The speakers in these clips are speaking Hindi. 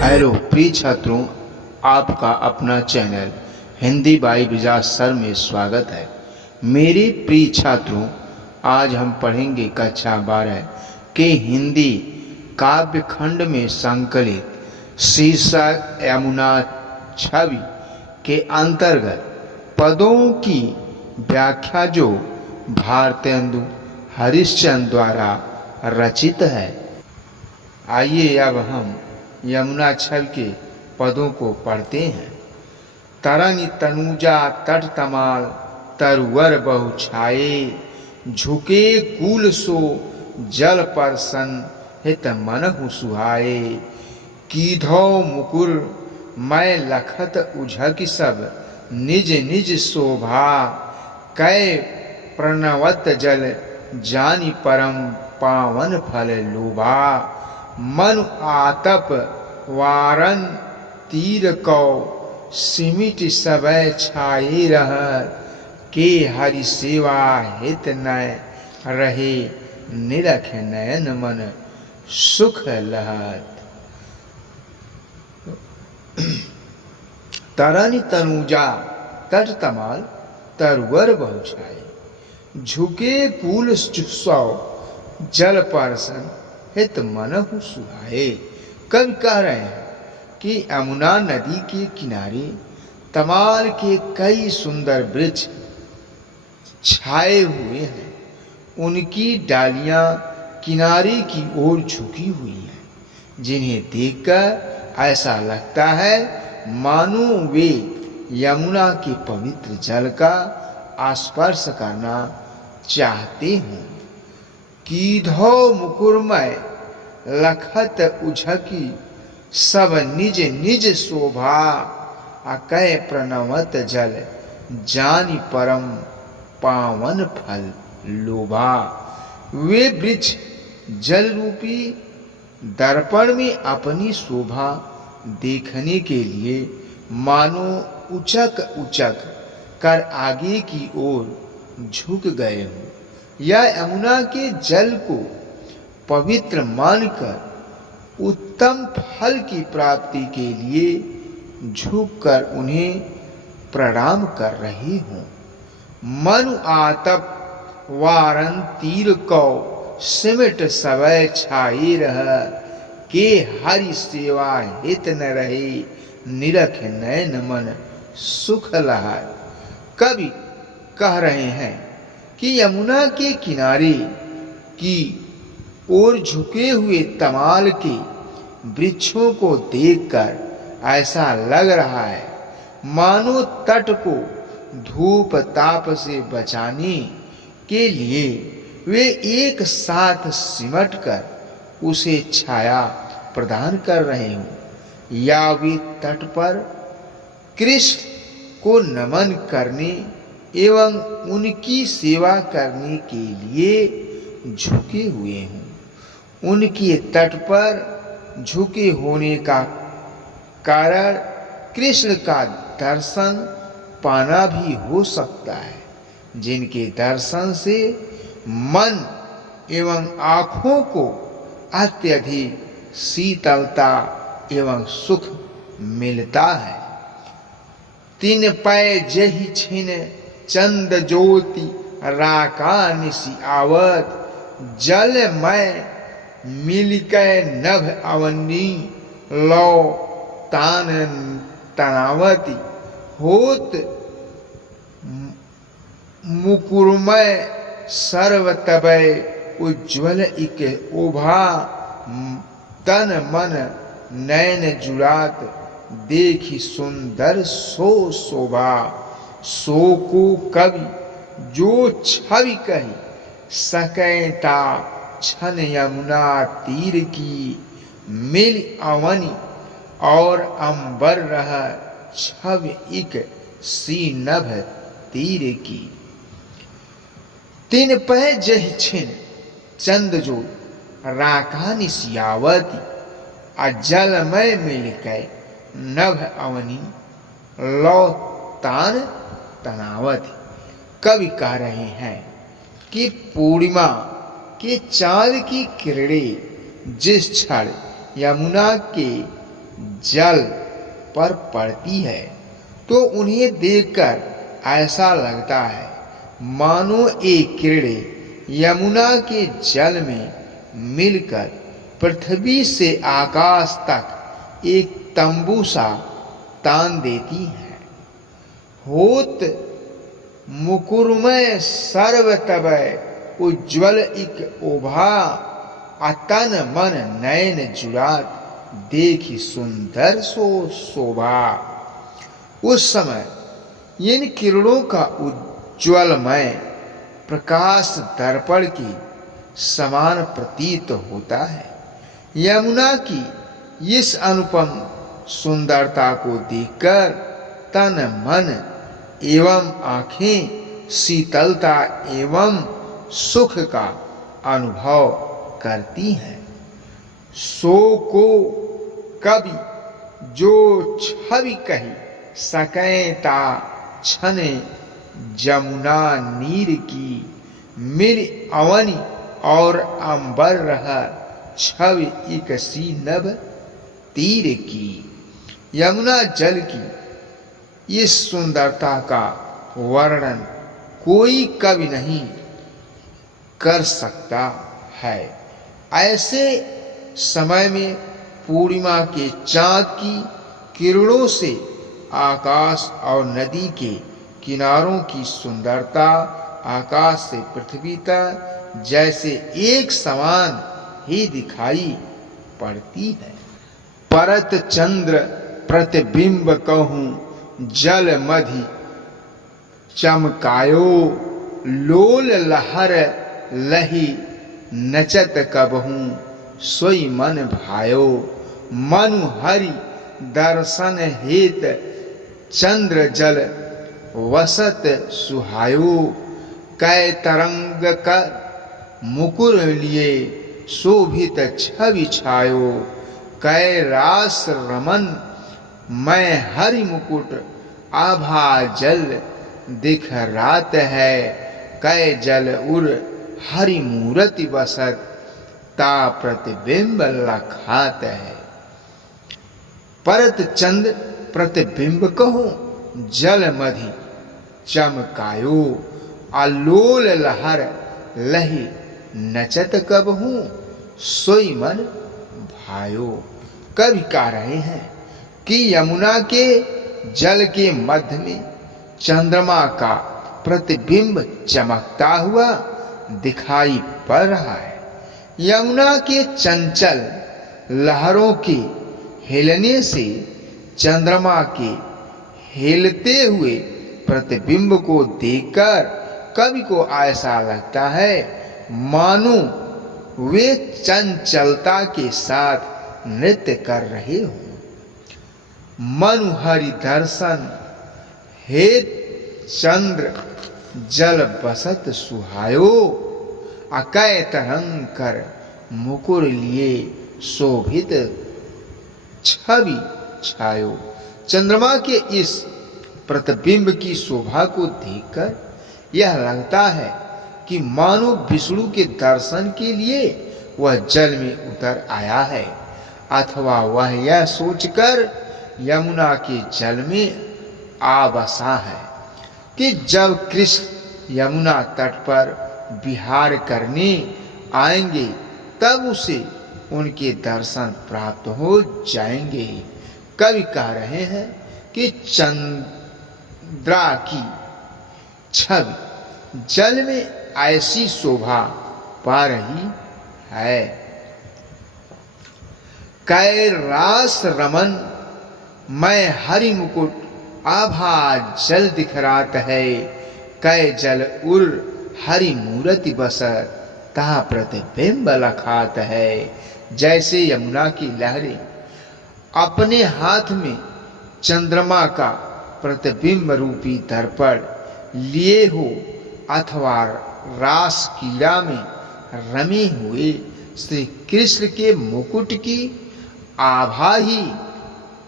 हेलो प्रिय छात्रों, आपका अपना चैनल हिंदी बाई विजाज सर में स्वागत है। मेरे प्रिय छात्रों, आज हम पढ़ेंगे कक्षा 12 के हिंदी काव्य खंड में संकलित शीर्षक यमुना छवि के अंतर्गत पदों की व्याख्या, जो भारतेंदु हरिश्चंद्र द्वारा रचित है। आइए अब हम यमुना छवि के पदों को पढ़ते हैं। तरंग तनुजा तट तमाल तरवर बहु छाए, झुके कूल सो जल पर सन हित मनहु सुहाए। कीधौ मुकुर मैं लखत उझक सब निज निज शोभा, कै प्रणवत जल जानि परम पावन फल लोभा। मनु आतप वारन तीर कौ सिमिट सबय छाए रह, के हरि सेवा हित नय रहे निरख नयन मन सुख लहत। तरन तनुजा तट तमाल तरवर बहु छाए, झुके कूल सौ जल परसन हित मनहु सुहाए। कवि कह रहे हैं कि यमुना नदी के किनारे तमाल के कई सुंदर वृक्ष छाए हुए हैं। उनकी डालियां किनारे की ओर झुकी हुई हैं, जिन्हें देखकर ऐसा लगता है मानो वे यमुना के पवित्र जल का स्पर्श करना चाहते हों। कीधौ मुकुरमय लखत उझकी सब निज निज शोभा, अकय प्रणवत जल जानि परम पावन फल लोभा। वे वृक्ष जल रूपी दर्पण में अपनी शोभा देखने के लिए मानो उचक उचक कर आगे की ओर झुक गए हों, या यमुना के जल को पवित्र मानकर उत्तम फल की प्राप्ति के लिए झुककर उन्हें प्रणाम कर रहे हों। मनु आतप वारन तीर कौ सिमट सबय छाए रह, के हरि सेवा हित न रहे निरख नयन मन सुख लहर। कवि कह रहे हैं कि यमुना के किनारे की ओर झुके हुए तमाल के वृक्षों को देखकर ऐसा लग रहा है मानो तट को धूप ताप से बचाने के लिए वे एक साथ सिमटकर उसे छाया प्रदान कर रहे हों, या वे तट पर कृष्ण को नमन करने एवं उनकी सेवा करने के लिए झुके हुए हों। उनके तट पर झुके होने का कारण कृष्ण का दर्शन पाना भी हो सकता है, जिनके दर्शन से मन एवं आँखों को अत्यधिक शीतलता एवं सुख मिलता है। तीन पै जहि छिन चंद ज्योति राका निसी आवत, जल मैं मिलकै नभ अवनी लौ तान तनावती। होत मुकुरमय सर्व तबै उज्ज्वल इक ओभा, तन मन नयन जुड़ात देखी सुंदर सो शोभा। सो को कवि जो छवि कही सकैता, छन यमुना तीर की मिल अवनी और अंबर रह, छव इक सी नभ तीर की। तीन पह जहि छिन चंद जो राका निसियावती, अजलमय मिलकै नभ अवनी लौ तान तनावती। कवि कह रहे हैं कि पूर्णिमा के चांद की किरणें जिस क्षण यमुना के जल पर पड़ती है तो उन्हें देखकर ऐसा लगता है मानो एक किरणें यमुना के जल में मिलकर पृथ्वी से आकाश तक एक तंबू सा तान देती है। होत मुकुरमय सर्वतवय उज्ज्वल इक ओभा, अतन मन नयन जुड़ात देखी सुंदर सो शोभा। उस समय इन किरणों का उज्ज्वलमय प्रकाश दर्पण के समान प्रतीत होता है। यमुना की इस अनुपम सुंदरता को देखकर तन मन एवं आंखें शीतलता एवं सुख का अनुभव करती हैं। सो को कवि जो छवि कही सकें ता छने जमुना नीर की, मिल अवनी और अंबर रहा छवि एक सी नभ तीर की। यमुना जल की इस सुंदरता का वर्णन कोई कवि नहीं कर सकता है। ऐसे समय में पूर्णिमा के चांद की किरणों से आकाश और नदी के किनारों की सुंदरता आकाश से पृथ्वी तक जैसे एक समान ही दिखाई पड़ती है। परत चंद्र प्रतिबिंब कहूं जल मधि चमकायो, लोल लहर लही नचत कबहूं सोई मन भायो। मनु हरि दर्शन हेत चंद्र जल वसत सुहायो, कै तरंग कर मुकुर लिए शोभित छवि छायो। कै रास रमन मैं हरि मुकुट आभा जल दिखरात है। कै जल उर हरि मूरति बसत ता प्रतिबिंब लखात है। परत चंद्र प्रतिबिंब कहो जल मधि चमकायो, अलोल लहर लही नचत कबहूं सोई मन भायो। कवि कह रहे हैं कि यमुना के जल के मध्य में चंद्रमा का प्रतिबिंब चमकता हुआ दिखाई पड़ रहा है। यमुना के चंचल लहरों के हिलने से चंद्रमा के हिलते हुए प्रतिबिंब को देखकर कवि को ऐसा लगता है मानो वे चंचलता के साथ नृत्य कर रहे हों। मनुहरि दर्शन हेत चंद्र जल बसत सुहायो, अकै तरंग कर मुकुर लिए शोभित छवि छायो। चंद्रमा के इस प्रतिबिंब की शोभा को देखकर यह लगता है कि मानो विष्णु के दर्शन के लिए वह जल में उतर आया है, अथवा वह यह सोचकर यमुना के जल में आ बसा है कि जब कृष्ण यमुना तट पर विहार करने आएंगे तब उसे उनके दर्शन प्राप्त हो जाएंगे। कवि कह रहे हैं कि चंद्रा की छवि जल में ऐसी शोभा पा रही है। कै रास रमन मैं हरि मुकुट आभा जल दिखरात है। कै जल उर हरि मूरति बसत ता प्रतिबिंब लखात है। जैसे यमुना की लहरें अपने हाथ में चंद्रमा का प्रतिबिंब रूपी दर्पण लिए हो अथवा रास क्रीड़ा में रमे हुए श्री कृष्ण के मुकुट की आभा ही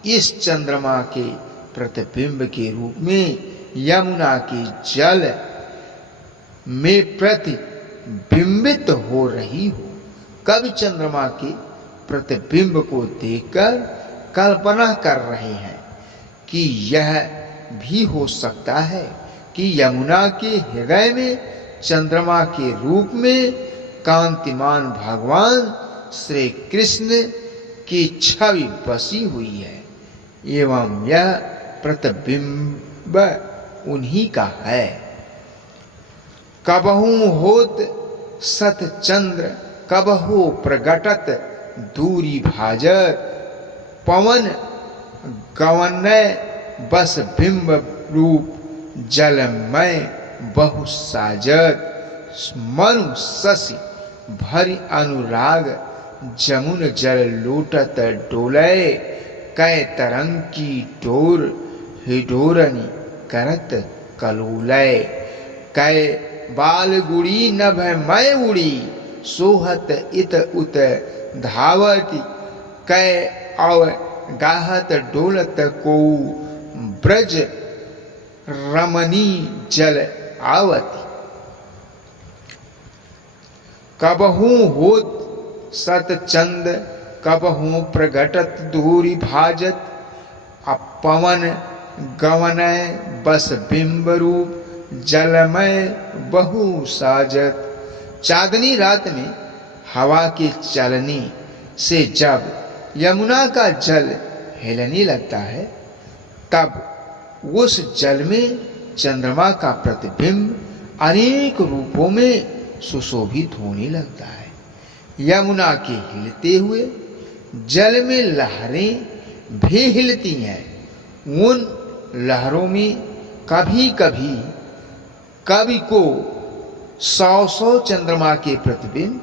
इस चंद्रमा के प्रतिबिंब के रूप में यमुना के जल में प्रतिबिंबित हो रही हो। कवि चंद्रमा के प्रतिबिंब को देखकर कल्पना कर रहे हैं कि यह भी हो सकता है कि यमुना के हृदय में चंद्रमा के रूप में कांतिमान भगवान श्री कृष्ण की छवि बसी हुई है एवं यह प्रतिबिंब उन्हीं का है। कबहू होत सतचंद्र कबहू प्रगटत दूरी भाजत पवन गवनय बस बिंब रूप जलमय बहु साजत मनु शशि भरि अनुराग जमुन जल लूटत डोलय कै तरंग की डोर हिडोरनी करत कलोलय कै बालगुड़ी नभ मय उड़ी सोहत इत उत धावती कै अव गाहत डोलत को ब्रज रमणी जल आवती कबहू होत सतचंद कबहू प्रगटत धूरी भाजत अपवन गवनय बस बिंब रूप जलमय बहु साजत। चांदनी रात में हवा के चलने से जब यमुना का जल हिलने लगता है तब उस जल में चंद्रमा का प्रतिबिंब अनेक रूपों में सुशोभित होने लगता है। यमुना के हिलते हुए जल में लहरें भी हिलती हैं। उन लहरों में कभी कभी कवि को 100 चंद्रमा के प्रतिबिंब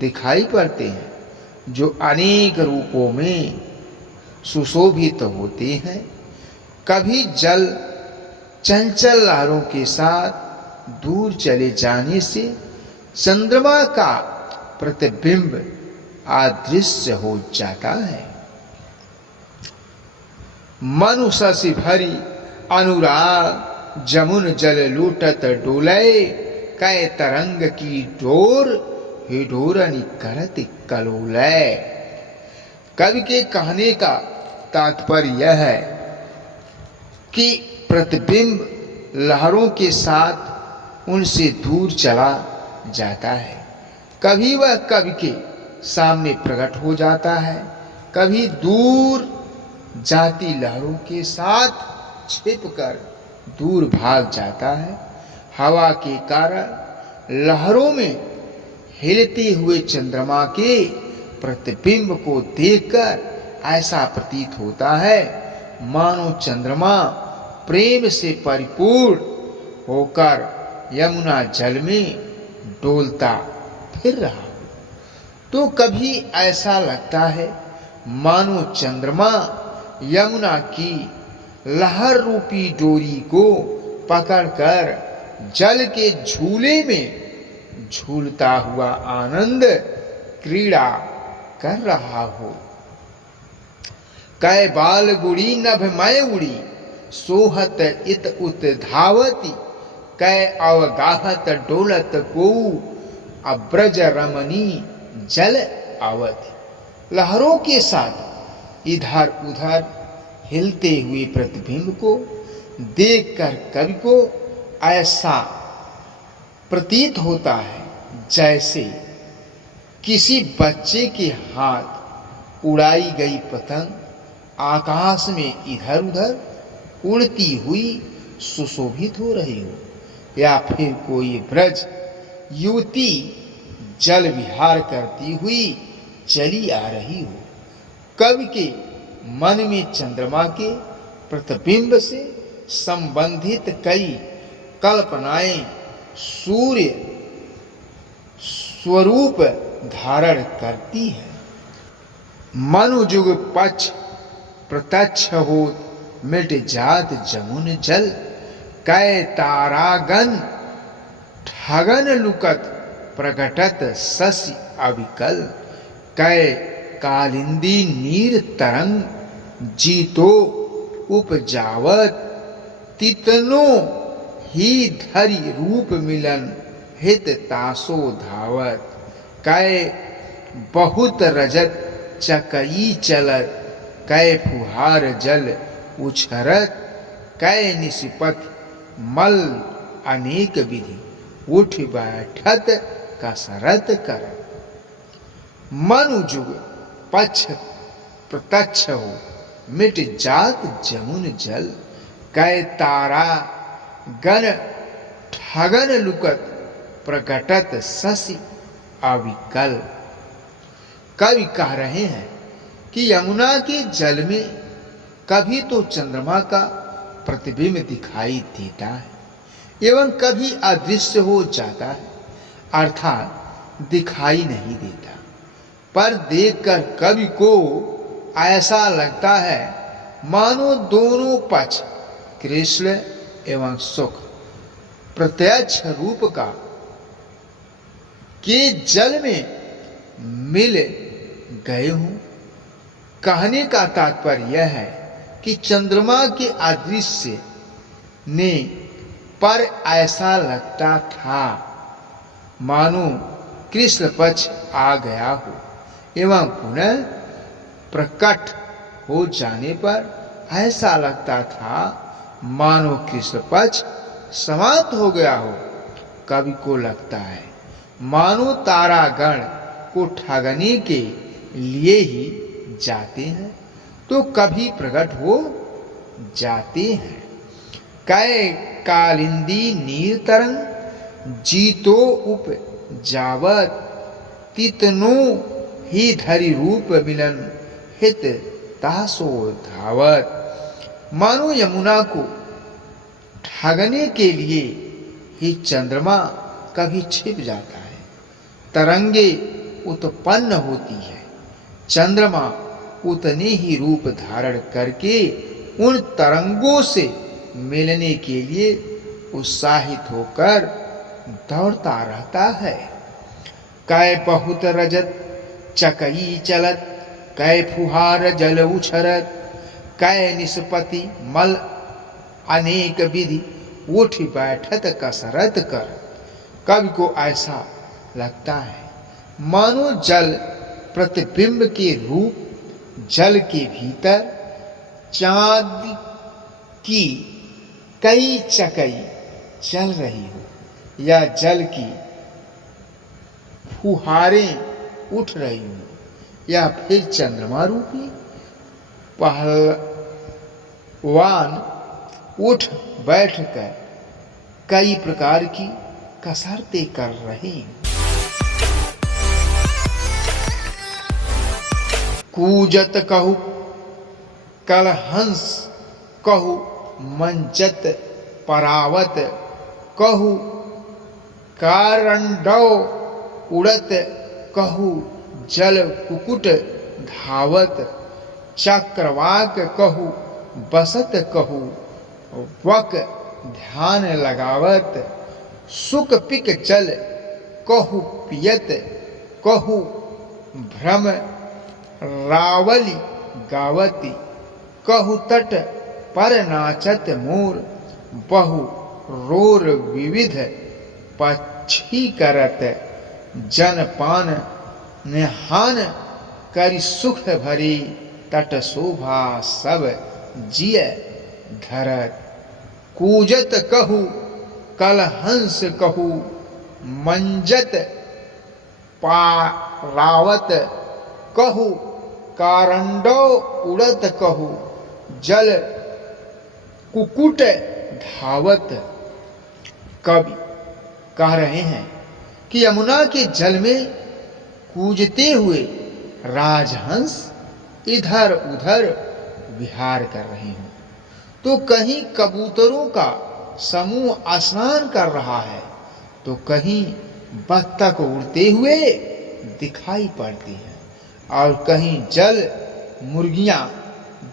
दिखाई पड़ते हैं जो अनेक रूपों में सुशोभित होते हैं। कभी जल चंचल लहरों के साथ दूर चले जाने से चंद्रमा का प्रतिबिंब अदृश्य हो जाता है। मनु शशि भरी अनुराग जमुन जल लूटत डोलय कै तरंग की डोर हिडोरनी करत कलोलय। कवि के कहने का तात्पर्य यह है कि प्रतिबिंब लहरों के साथ उनसे दूर चला जाता है। कभी वह कवि के सामने प्रकट हो जाता है, कभी दूर जाती लहरों के साथ छिपकर दूर भाग जाता है। हवा के कारण लहरों में हिलते हुए चंद्रमा के प्रतिबिंब को देखकर ऐसा प्रतीत होता है मानो चंद्रमा प्रेम से परिपूर्ण होकर यमुना जल में डोलता फिर रहा। तो कभी ऐसा लगता है मानो चंद्रमा यमुना की लहर रूपी डोरी को पकड़कर जल के झूले में झूलता हुआ आनंद क्रीड़ा कर रहा हो। कै बाल गुड़ी नभ मय उड़ी सोहत इत उत धावती कै अवगाहत डोलत को अब्रज रमणी जल आवती। लहरों के साथ इधर उधर हिलते हुए प्रतिबिंब को देखकर कवि को ऐसा प्रतीत होता है जैसे किसी बच्चे के हाथ उड़ाई गई पतंग आकाश में इधर उधर उड़ती हुई सुशोभित हो रही हो, या फिर कोई ब्रज युवती जल विहार करती हुई चली आ रही हो। कवि के मन में चंद्रमा के प्रतिबिंब से संबंधित कई कल्पनाएं सूर्य स्वरूप धारण करती है। मनुजुग पक्ष प्रत्यक्ष हो मिट जात जमुन जल कै तारागन ठगन लुकत प्रगटत शशि अविकल कै कालिंदी नीर तरंग जीतो उपजावत तितनो ही धरि रूप मिलन हित तासो धावत कै बहुत रजत चकई चलत कै फुहार जल उछरत, कै निशिपत मल अनेक विधि, उठ बैठत कसरत करत। मनुजुग पक्ष प्रत्यक्ष हो, मिट जात जमुन जल, कै तारा गण ठगन लुकत, प्रकटत शशि अविकल। कवि कह रहे हैं कि यमुना के जल में कभी तो चंद्रमा का प्रतिबिंब दिखाई देता है एवं कभी अदृश्य हो जाता है, अर्थात दिखाई नहीं देता। पर देखकर कवि को ऐसा लगता है मानो दोनों पक्ष कृष्ण एवं सुख प्रत्यक्ष रूप का के जल में मिल गए हों। कहने का तात्पर्य यह है कि चंद्रमा के अदृश्य ने पर ऐसा लगता था मानो कृष्ण पक्ष आ गया हो एवं पुनः प्रकट हो जाने पर ऐसा लगता था मानो कृष्ण पक्ष समाप्त हो गया हो। कवि को लगता है मानो तारागण को ठगने के लिए ही जाते हैं तो कभी प्रकट हो जाते हैं। कै कालिंदी नीर तरंग, जीतो उप जावत, तितनो ही धरि रूप मिलन, हित तासो धावत। मानो यमुना को ठगने के लिए ही चंद्रमा कभी छिप जाता है, तरंगे उत्पन्न होती है, चंद्रमा उतने ही रूप धारण करके उन तरंगों से मिलने के लिए उत्साहित होकर दौड़ता रहता है। कै बहुत रजत चकई चलत, कै फुहार जल उछरत, कै निष्पति मल अनेक विधि, उठ बैठत कसरत कर। कवि को ऐसा लगता है मानो जल प्रतिबिंब के रूप जल के भीतर चांद की कई चकई चल रही हो या जल की फुहारें उठ रही हो या फिर चंद्रमा रूपी पहलवान उठ बैठकर कई प्रकार की कसरतें कर रहे हैं। कूजत कहु कलहंस, कहु मंचत परावत, कहु कारंडौ उड़त, कहु जल कुकुट धावत, चक्रवाक कहु बसत, कहु वक ध्यान लगावत, सुख पिक जल कहु पियत, कहु भ्रम रावली गावती, कहु तट पर नाचत मोर, बहु रोर विविध पक्षी करत, जन पान निहान करि सुख भरी, तट शोभा सब जिय धरत। कूजत कहु कलहंस, कहु मंजत पारावत, कहु कारंडो उड़त, कहु जल कुकुट धावत। कवि कह रहे हैं कि यमुना के जल में कूजते हुए राजहंस इधर उधर विहार कर रहे हैं, तो कहीं कबूतरों का समूह स्नान कर रहा है, तो कहीं बत्तख उड़ते हुए दिखाई पड़ती हैं और कहीं जल मुर्गियां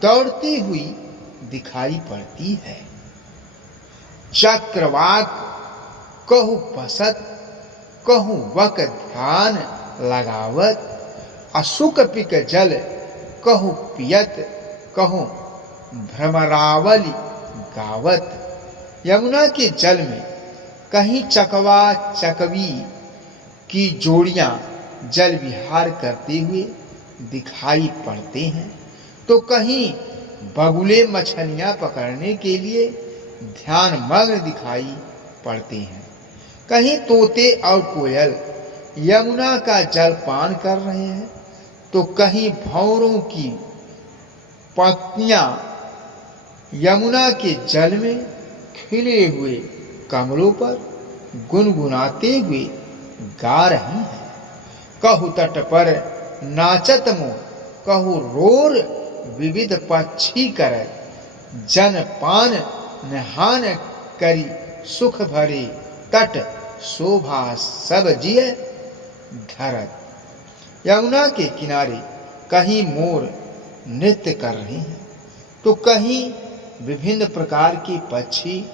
दौड़ती हुई दिखाई पड़ती है। चक्रवाक कहु बसत, कहु वक ध्यान लगावत, असुक पिक जल कहु पियत, कहु भ्रमरावली गावत। यमुना के जल में कहीं चकवा चकवी की जोड़ियां जल विहार करते हुए दिखाई पड़ते हैं, तो कहीं बगुले मछलियां पकड़ने के लिए ध्यान मग्न दिखाई पड़ते हैं। कहीं तोते और कोयल यमुना का जल पान कर रहे हैं, तो कहीं भंवरों की पंक्तियां यमुना के जल में खिले हुए कमलों पर गुनगुनाते हुए गा रही हैं। कहु तट पर नाचत मोर, कहु रोर विविध पक्षी कर, जन पान नहान करी सुख भरे, तट शोभा सब जिय धरत। यमुना के किनारे कहीं मोर नृत्य कर रहे हैं, तो कहीं विभिन्न प्रकार के पक्षी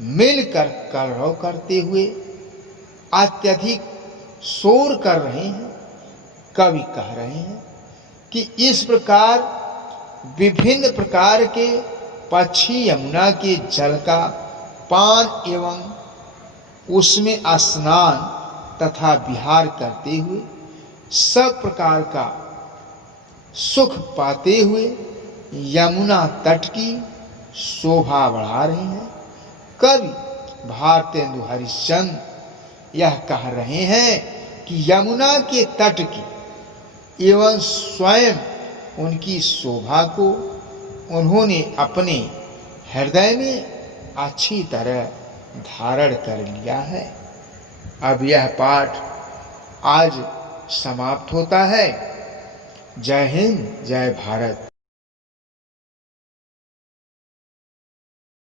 मिलकर कलरव करते हुए अत्यधिक शोर कर रहे हैं। कवि कह रहे हैं कि इस प्रकार विभिन्न प्रकार के पक्षी यमुना के जल का पान एवं उसमें स्नान तथा विहार करते हुए सब प्रकार का सुख पाते हुए यमुना तट की शोभा बढ़ा रहे हैं। कवि भारतेंदु हरिश्चंद्र यह कह रहे हैं कि यमुना के तट की एवं स्वयं उनकी शोभा को उन्होंने अपने हृदय में अच्छी तरह धारण कर लिया है। अब यह पाठ आज समाप्त होता है। जय हिंद, जय भारत।